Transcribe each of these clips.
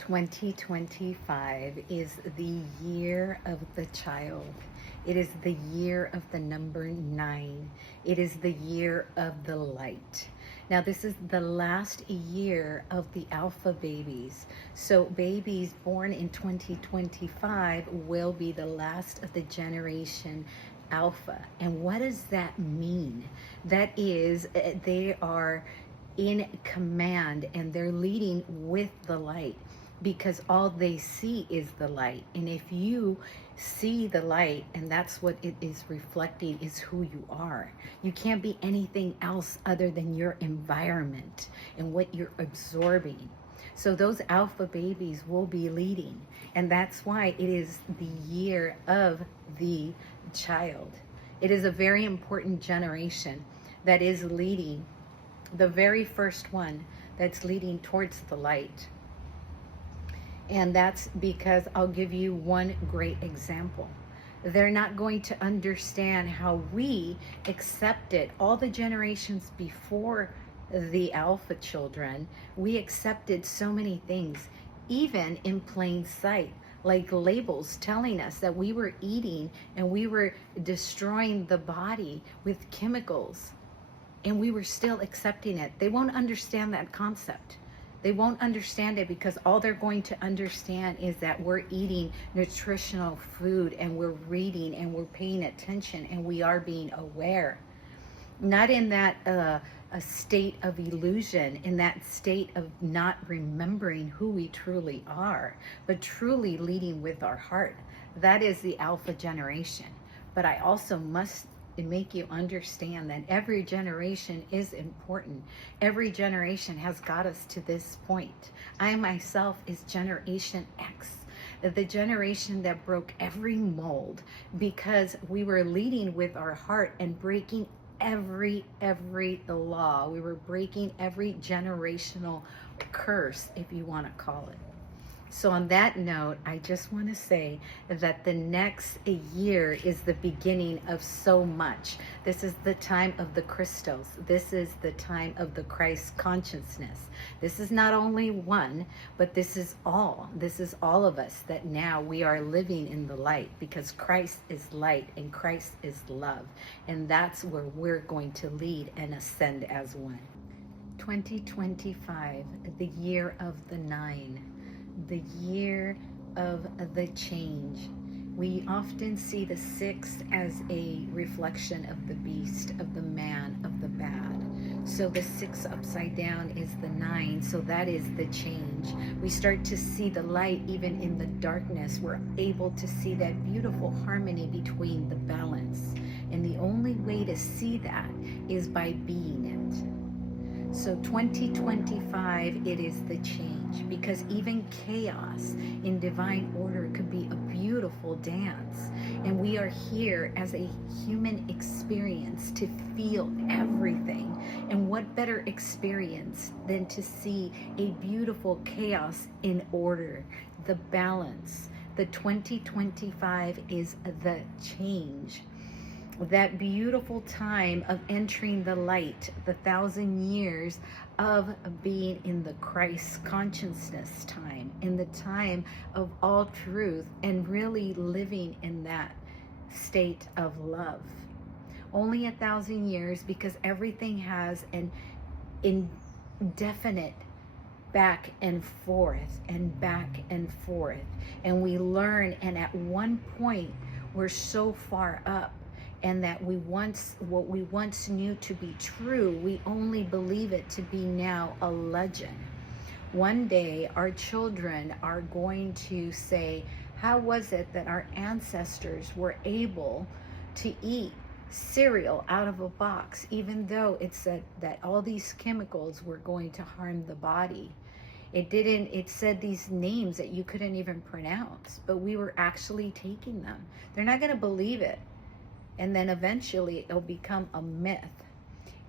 2025 is the year of the child. It is the year of the number 9. It is the year of the light. Now, this is the last year of the alpha babies. So, babies born in 2025 will be the last of the generation alpha. And what does that mean? That is, they are in command and they're leading with the light, because all they see is the light. And if you see the light and that's what it is reflecting, is who you are. You can't be anything else other than your environment and what you're absorbing. So those alpha babies will be leading, and that's why it is the year of the child. It is a very important generation that is leading, the very first one that's leading towards the light. And that's because I'll give you one great example. They're not going to understand how we accepted all the generations before the alpha children. We accepted so many things, even in plain sight, like labels telling us that we were eating and we were destroying the body with chemicals, and we were still accepting it. They won't understand that concept. They won't understand it because all they're going to understand is that we're eating nutritional food and we're reading and we're paying attention and we are being aware. Not in that a state of illusion, in that state of not remembering who we truly are, but truly leading with our heart. That is the alpha generation. But I also must make you understand that every generation is important. Every generation has got us to this point. I myself is Generation X, the generation that broke every mold because we were leading with our heart and breaking every law. We were breaking every generational curse, if you want to call it. So on that note, I just want to say that the next year is the beginning of so much. This is the time of the Christos. This is the time of the Christ consciousness. This is not only one, but this is all. This is all of us, that now we are living in the light, because Christ is light and Christ is love. And that's where we're going to lead and ascend as one. 2025, the year of the 9. The year of the change. We often see the 6 as a reflection of the beast, of the man, of the bad. So the 6 upside down is the 9, so that is the change. We start to see the light even in the darkness. We're able to see that beautiful harmony between the balance. And the only way to see that is by being it. So 2025, it is the change, because even chaos in divine order could be a beautiful dance. And we are here as a human experience to feel everything. And what better experience than to see a beautiful chaos in order, the balance. The 2025 is the change. That beautiful time of entering the light, the 1,000 years of being in the Christ consciousness time, in the time of all truth, and really living in that state of love. Only 1,000 years, because everything has an indefinite back and forth and back and forth. And we learn, and at one point, we're so far up, and that what we once knew to be true, we only believe it to be now a legend. One day, our children are going to say, how was it that our ancestors were able to eat cereal out of a box, even though it said that all these chemicals were going to harm the body? It said these names that you couldn't even pronounce, but we were actually taking them. They're not going to believe it. And then eventually it'll become a myth.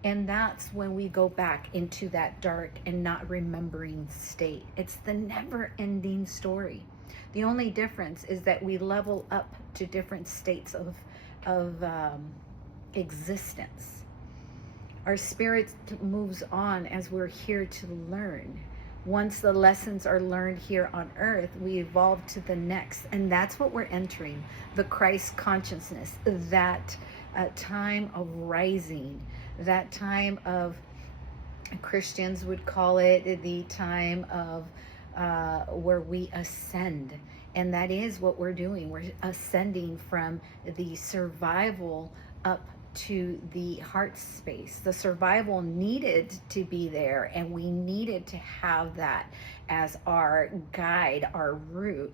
And that's when we go back into that dark and not remembering state. It's the never-ending story. The only difference is that we level up to different states of existence. Our spirit moves on as we're here to learn. Once the lessons are learned here on earth, we evolve to the next. And that's what we're entering, the Christ consciousness, that time of rising, that time of, Christians would call it the time of where we ascend. And that is what we're doing. We're ascending from the survival up to the heart space. The survival needed to be there, and we needed to have that as our guide, our route,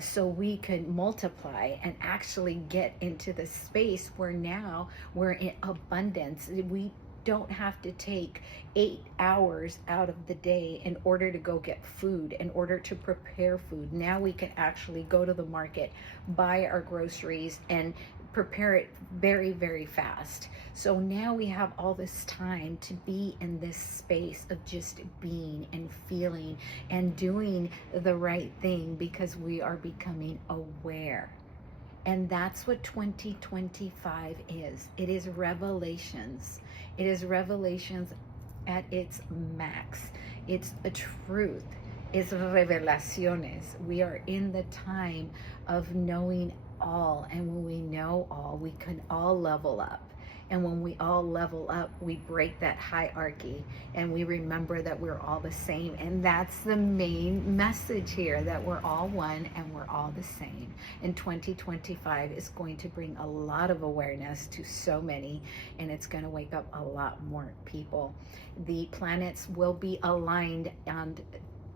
so we could multiply and actually get into the space where now we're in abundance. We don't have to take 8 hours out of the day in order to go get food, in order to prepare food. Now we can actually go to the market, buy our groceries, and prepare it very, very fast. So now we have all this time to be in this space of just being and feeling and doing the right thing, because we are becoming aware. And that's what 2025 is. It is revelations. It is revelations at its max. It's a truth. It's revelaciones. We are in the time of knowing all. And when we know all, we can all level up. And when we all level up, we break that hierarchy and we remember that we're all the same. And that's the main message here, that we're all one and we're all the same. And 2025 is going to bring a lot of awareness to so many, and it's going to wake up a lot more people. The planets will be aligned on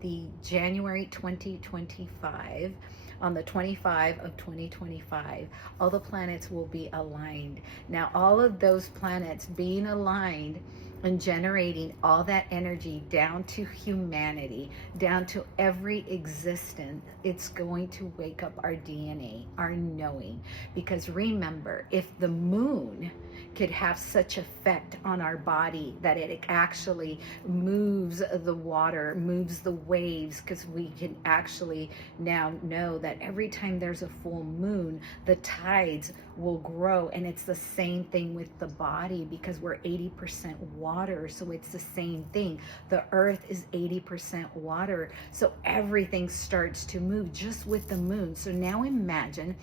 the January 2025. On the 25 of 2025, all the planets will be aligned. Now, all of those planets being aligned and generating all that energy down to humanity, down to every existence, it's going to wake up our DNA, our knowing. Because remember, if the moon could have such effect on our body that it actually moves the water, moves the waves, because we can actually now know that every time there's a full moon, the tides will grow. And it's the same thing with the body, because we're 80% water, so it's the same thing. The earth is 80% water, so everything starts to move just with the moon. So now imagine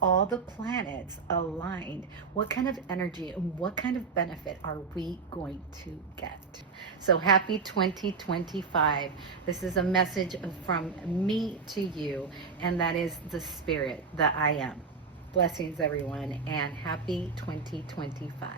all the planets aligned. What kind of energy and what kind of benefit are we going to get? So happy 2025. This is a message from me to you, and that is the spirit, the I am. Blessings, everyone, and happy 2025.